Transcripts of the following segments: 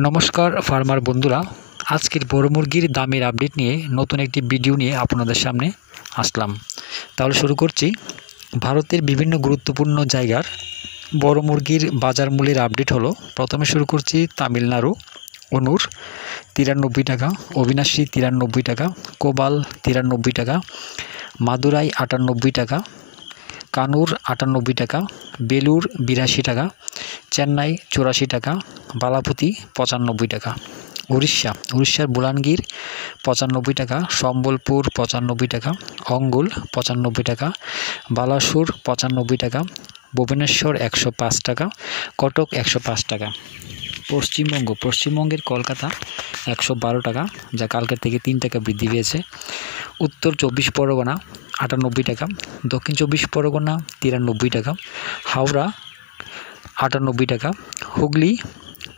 নমস্কার ফার্মার বন্ধুরা, আজকের বড় মুরগির দামের আপডেট নিয়ে নতুন একটি ভিডিও নিয়ে আপনাদের সামনে আসলাম। তাহলে শুরু করছি। ভারতের বিভিন্ন গুরুত্বপূর্ণ জায়গার বড় মুরগির বাজার মূল্যের আপডেট হলো। প্রথমে শুরু করছি তামিলনাড়ু। অনুর 93 টাকা, অবিনাশী 93 টাকা, কোবাল 93 টাকা, মাদুরাই 98 টাকা, কানুর 98 টাকা, বেলুর 82 টাকা, চেন্নাই 84 টাকা, বালাপতি 95 টাকা। উড়িষ্যার বুলানগীর 95 টাকা, সম্বলপুর 95 টাকা, অঙ্গুল 95 টাকা, বালাসুর 95 টাকা, ভুবনেশ্বর 105 টাকা, কটক 105 টাকা। পশ্চিমবঙ্গের কলকাতা 112 টাকা, যা কালকের থেকে 3 টাকা বৃদ্ধি পেয়েছে। উত্তর 24 পরগনা 98 টাকা, দক্ষিণ 24 পরগনা 93 টাকা, হাওড়া 98 টাকা, হুগলি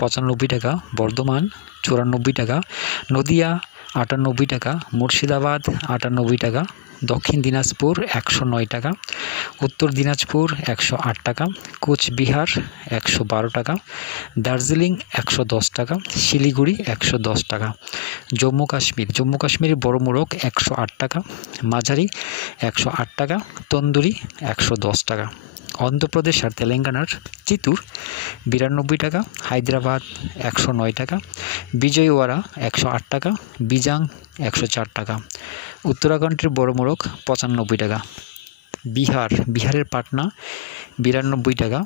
95 টাকা, বর্ধমান 94 টাকা, নদিয়া 98 টাকা, মুর্শিদাবাদ 98 টাকা, দক্ষিণ দিনাজপুর 109 টাকা, উত্তর দিনাজপুর 108 টাকা, কোচবিহার 112 টাকা, দার্জিলিং 110 টাকা, শিলিগুড়ি 110 টাকা। জম্মু কাশ্মীরের বড় মোরগ 108 টাকা, মাঝারি 108 টাকা, তন্দুরি 110 টাকা। অন্ধ্রপ্রদেশ আর তেলেঙ্গানার চিত্তুর 92 টাকা, হায়দ্রাবাদ 109 টাকা, বিজয়ওয়াড়া 108 টাকা, বিজাং 104 টাকা। উত্তরাখণ্ডের বড় মোরগ 95 টাকা। বিহারের পাটনা 92 টাকা,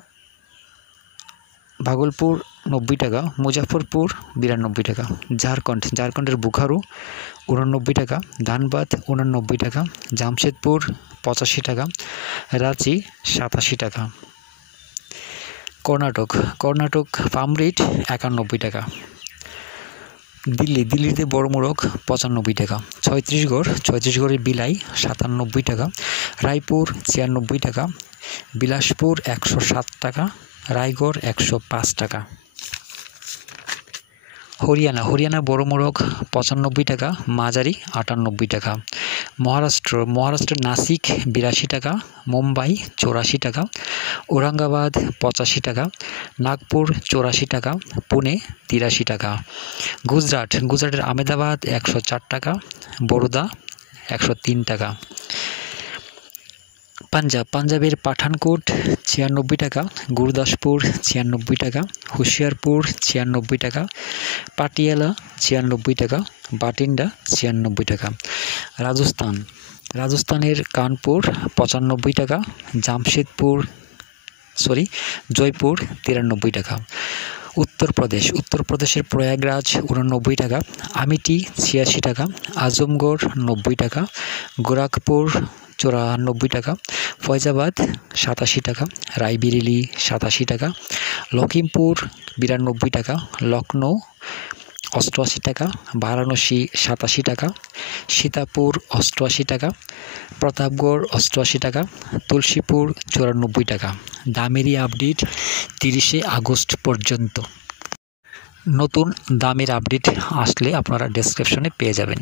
ভাগলপুর 90 টাকা, মুজাফরপুর 92 টাকা। ঝাড়খণ্ডের বুখারু 89 টাকা, ধানবাদ 89 টাকা, জামশেদপুর 85 টাকা, রাঁচি 87 টাকা। কর্ণাটক ফার্ম রেট 91 টাকা। দিল্লিতে বড় মোরগ 95 টাকা। ছত্তিশগড়ের বিলাই 97 টাকা, রায়পুর 96 টাকা, বিলাসপুর 107 টাকা, রায়গড় 105 টাকা। হরিয়ানা বড় মোরগ 95 টাকা, মাঝারি 98 টাকা। মহারাষ্ট্রের নাসিক 82 টাকা, মুম্বাই 84 টাকা, ঔরঙ্গাবাদ 85 টাকা, নাগপুর 84 টাকা, পুনে 83 টাকা। গুজরাটের আহমেদাবাদ 104 টাকা, বরোদা 103 টাকা। পাঞ্জাবের পাঠানকোট 96 টাকা, গুরদাসপুর 96 টাকা, হুশিয়ারপুর 96 টাকা, পাটিয়ালা 96 টাকা, বাটিন্ডা 96 টাকা। রাজস্থানের কানপুর 95 টাকা, জয়পুর 93 টাকা। উত্তরপ্রদেশের প্রয়াগরাজ 89 টাকা, আমিটি 86 টাকা, আজমগড় 90 টাকা, গোরখপুর 94 টাকা, ফয়জাবাদ 87 টাকা, রায়বেরেলি 87 টাকা, লখিমপুর 92 টাকা, লখনৌ 88 টাকা, বারাণসী 87 টাকা, সীতাপুর 88 টাকা, প্রতাপগড় 88 টাকা, তুলসীপুর 94 টাকা। দামেরই আপডেট 30 আগস্ট পর্যন্ত। নতুন দামের আপডেট আসলে আপনারা ডেসক্রিপশনে পেয়ে যাবেন।